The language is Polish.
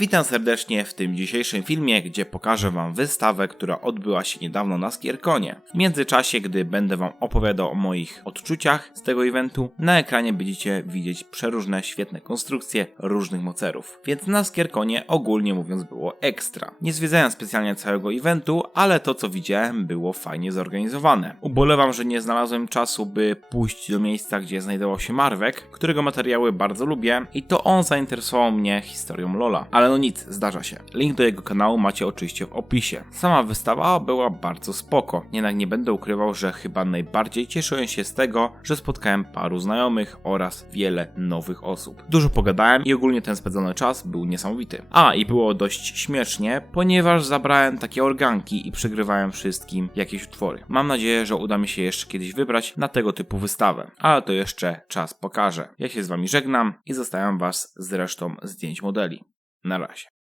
Witam serdecznie w tym dzisiejszym filmie, gdzie pokażę Wam wystawę, która odbyła się niedawno na Skierkonie. W międzyczasie, gdy będę Wam opowiadał o moich odczuciach z tego eventu, na ekranie będziecie widzieć przeróżne świetne konstrukcje różnych mocerów. Więc na Skierkonie ogólnie mówiąc było ekstra. Nie zwiedzałem specjalnie całego eventu, ale to co widziałem było fajnie zorganizowane. Ubolewam, że nie znalazłem czasu, by pójść do miejsca, gdzie znajdował się Marwek, którego materiały bardzo lubię i to on zainteresował mnie historią Lola. Ale no nic, zdarza się. Link do jego kanału macie oczywiście w opisie. Sama wystawa była bardzo spoko, jednak nie będę ukrywał, że chyba najbardziej cieszyłem się z tego, że spotkałem paru znajomych oraz wiele nowych osób. Dużo pogadałem i ogólnie ten spędzony czas był niesamowity. A i było dość śmiesznie, ponieważ zabrałem takie organki i przygrywałem wszystkim jakieś utwory. Mam nadzieję, że uda mi się jeszcze kiedyś wybrać na tego typu wystawę, ale to jeszcze czas pokaże. Ja się z wami żegnam i zostawiam was z resztą zdjęć modeli. Na razie.